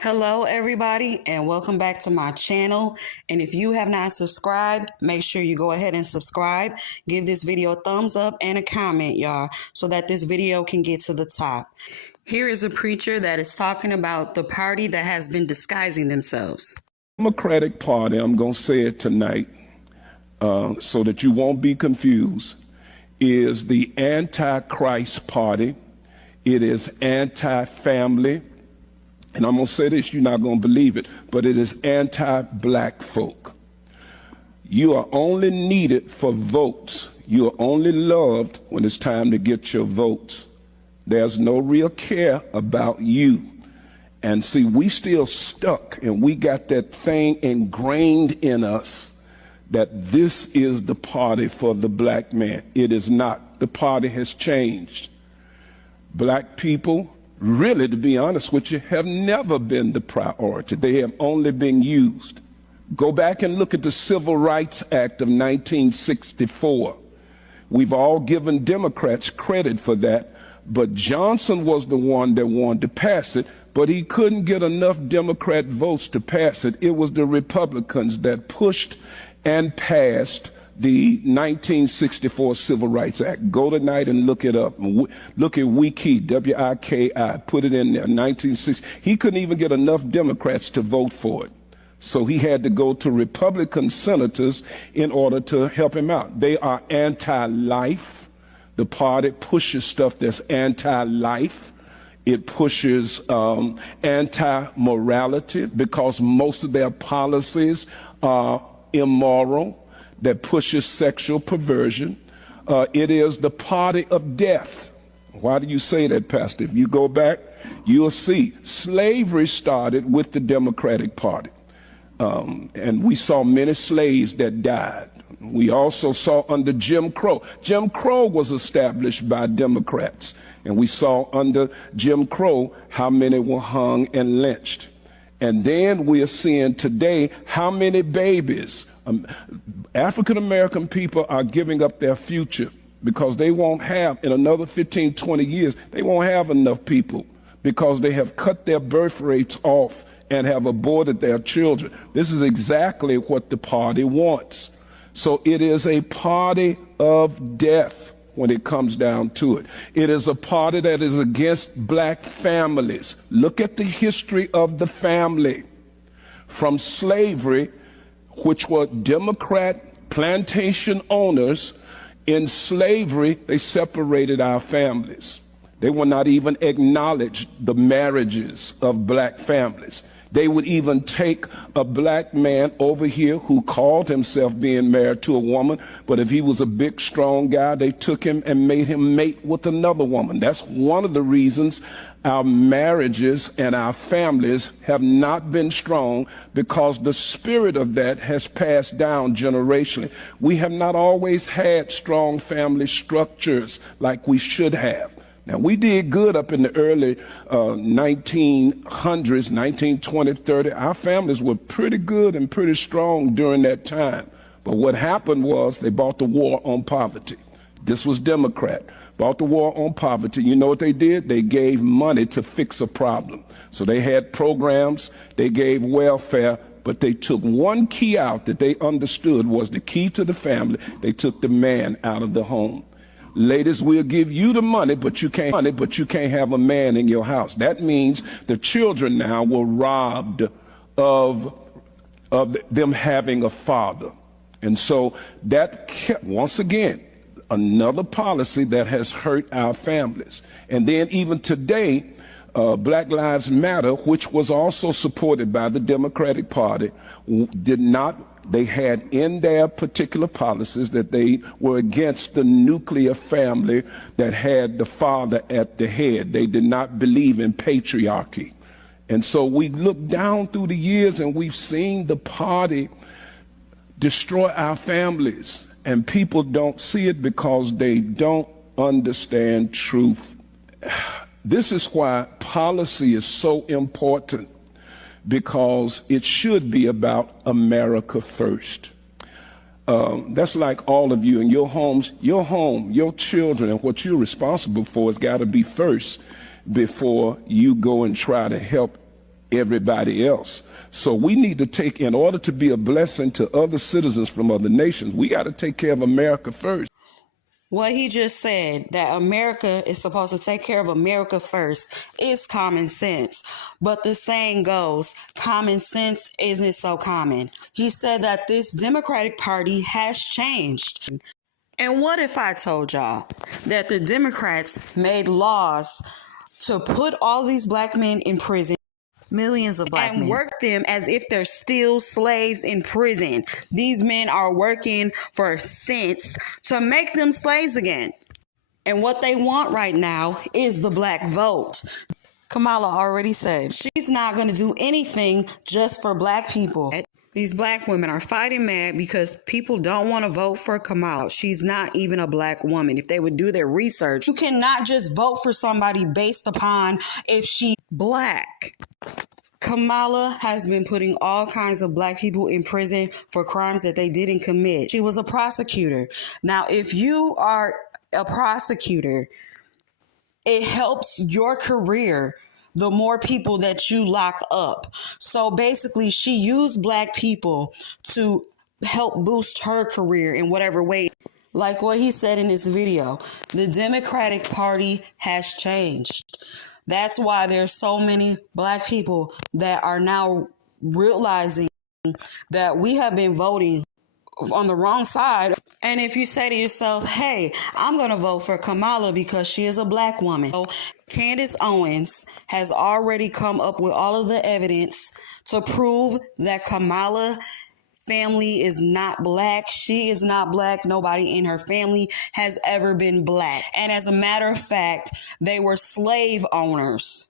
Hello everybody and welcome back to my channel. And if you have not subscribed, make sure you go ahead and subscribe. Give this video a thumbs up and a comment, y'all, so that this video can get to the top. Here is a preacher that is talking about the party that has been disguising themselves. Democratic Party, I'm going to say it tonight so that you won't be confused, is the Antichrist Party. It is anti-family. And I'm going to say this, you're not going to believe it, but it is anti-black folk. You are only needed for votes. You are only loved when it's time to get your votes. There's no real care about you. And see, we still stuck, and we got that thing ingrained in us that this is the party for the black man. It is not. The party has changed. Black people, really, to be honest with you, have never been the priority. They have only been used. Go back and look at the Civil Rights Act of 1964. We've all given Democrats credit for that, but Johnson was the one that wanted to pass it, but he couldn't get enough Democrat votes to pass it. It was the Republicans that pushed and passed the 1964 Civil Rights Act. Go tonight and look it up. Look at Wiki, W-I-K-I, put it in there, 1960. He couldn't even get enough Democrats to vote for it. So he had to go to Republican senators in order to help him out. They are anti-life. The party pushes stuff that's anti-life. It pushes anti-morality because most of their policies are immoral, that pushes sexual perversion. It is the party of death. Why do you say that, Pastor? If you go back, you'll see slavery started with the Democratic Party. And we saw many slaves that died. We also saw under Jim Crow. Jim Crow was established by Democrats. And we saw under Jim Crow how many were hung and lynched. And then we are seeing today how many babies, African-American people are giving up their future because they won't have, in another 15, 20 years, they won't have enough people because they have cut their birth rates off and have aborted their children. This is exactly what the party wants. So it is a party of death when it comes down to it. It is a party that is against black families. Look at the history of the family. From slavery, which were Democrat plantation owners, in slavery, they separated our families. They would not even acknowledge the marriages of black families. They would even take a black man over here who called himself being married to a woman, but if he was a big, strong guy, they took him and made him mate with another woman. That's one of the reasons our marriages and our families have not been strong, because the spirit of that has passed down generationally. We have not always had strong family structures like we should have. Now, we did good up in the early 1900s, 1920, 30. Our families were pretty good and pretty strong during that time. But what happened was they bought the war on poverty. This was Democrat. Bought the war on poverty. You know what they did? They gave money to fix a problem. So they had programs, they gave welfare, but they took one key out that they understood was the key to the family. They took the man out of the home. Ladies, we'll give you the money, but you can't have a man in your house. That means the children now were robbed of them having a father. And so that kept, once again, another policy that has hurt our families. And then even today, Black Lives Matter, which was also supported by the Democratic Party, they had in their particular policies that they were against the nuclear family that had the father at the head. They did not believe in patriarchy. And so we look down through the years and we've seen the party destroy our families, and people don't see it because they don't understand truth. This is why policy is so important, because it should be about America first. That's like all of you in your homes, your home, your children, and what you're responsible for has got to be first before you go and try to help everybody else. So we need to take, in order to be a blessing to other citizens from other nations, we got to take care of America first. What he just said, that America is supposed to take care of America first, is common sense. But the saying goes, common sense isn't so common. He said that this Democratic Party has changed. And what if I told y'all that the Democrats made laws to put all these black men in prison, millions of black men, and work them as if they're still slaves in prison? These men are working for cents to make them slaves again. And what they want right now is the black vote. Kamala already said she's not going to do anything just for black people. These black women are fighting mad because people don't want to vote for Kamala. She's not even a black woman. If they would do their research, you cannot just vote for somebody based upon if she's black. Kamala has been putting all kinds of black people in prison for crimes that they didn't commit. She was a prosecutor. Now, if you are a prosecutor, it helps your career the more people that you lock up. So basically, she used black people to help boost her career in whatever way. Like what he said in this video, the Democratic Party has changed. That's why there's so many black people that are now realizing that we have been voting on the wrong side. And if you say to yourself, hey, I'm going to vote for Kamala because she is a black woman. So Candace Owens has already come up with all of the evidence to prove that Kamala family is not black. She is not black. Nobody in her family has ever been black. And as a matter of fact, they were slave owners.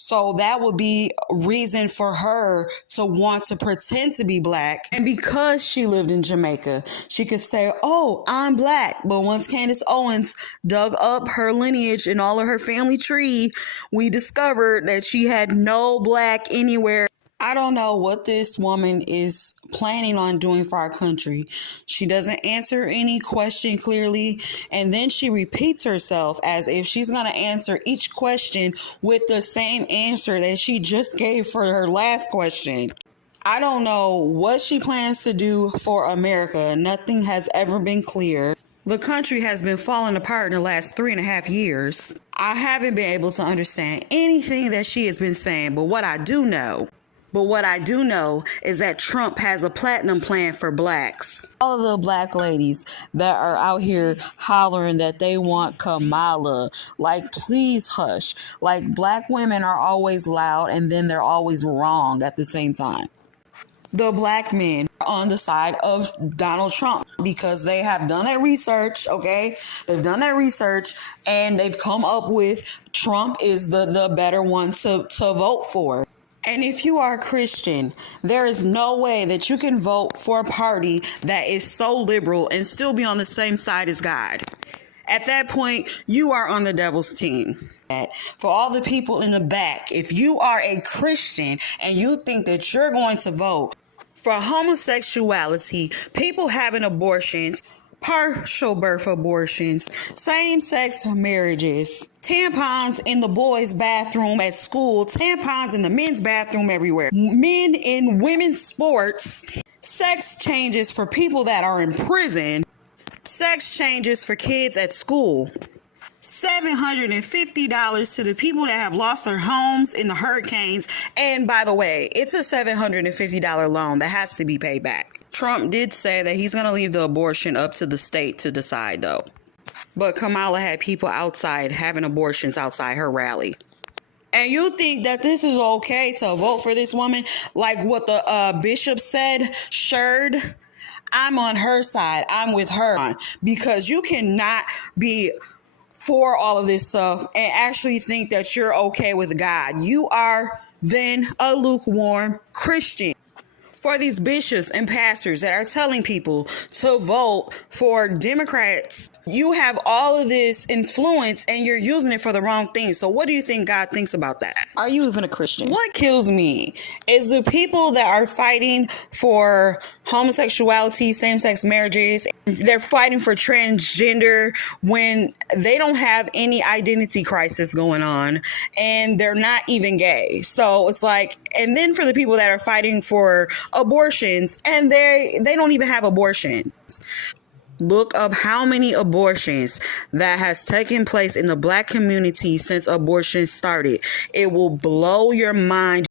So that would be a reason for her to want to pretend to be black. And because she lived in Jamaica, she could say, oh, I'm black. But once Candace Owens dug up her lineage and all of her family tree, we discovered that she had no black anywhere. I don't know what this woman is planning on doing for our country. She doesn't answer any question clearly, and then she repeats herself as if she's going to answer each question with the same answer that she just gave for her last question. I don't know what she plans to do for America. Nothing has ever been clear. The country has been falling apart in the last 3.5 years. I haven't been able to understand anything that she has been saying, but what I do know is that Trump has a platinum plan for blacks. All of the black ladies that are out here hollering that they want Kamala, like, please hush. Like, black women are always loud and then they're always wrong at the same time. The black men are on the side of Donald Trump because they have done their research, okay? They've done their research and they've come up with Trump is the better one to vote for. And if you are a Christian, there is no way that you can vote for a party that is so liberal and still be on the same side as God. At that point, you are on the devil's team. For all the people in the back, if you are a Christian and you think that you're going to vote for homosexuality, people having abortions, partial birth abortions, same-sex marriages, tampons in the boys' bathroom at school, tampons in the men's bathroom everywhere, men in women's sports, sex changes for people that are in prison, sex changes for kids at school, $750 to the people that have lost their homes in the hurricanes. And by the way, it's a $750 loan that has to be paid back. Trump did say that he's going to leave the abortion up to the state to decide, though. But Kamala had people outside having abortions outside her rally. And you think that this is okay to vote for this woman? Like what the bishop said, Sheard? I'm on her side. I'm with her. Because you cannot be for all of this stuff and actually think that you're okay with God. You are then a lukewarm Christian. For these bishops and pastors that are telling people to vote for Democrats, you have all of this influence and you're using it for the wrong thing. So what do you think God thinks about that? Are you even a Christian? What kills me is the people that are fighting for homosexuality, same-sex marriages. They're fighting for transgender when they don't have any identity crisis going on and they're not even gay. So it's like, and then for the people that are fighting for abortions and they don't even have abortions. Look up how many abortions that has taken place in the Black community since abortion started. It will blow your mind.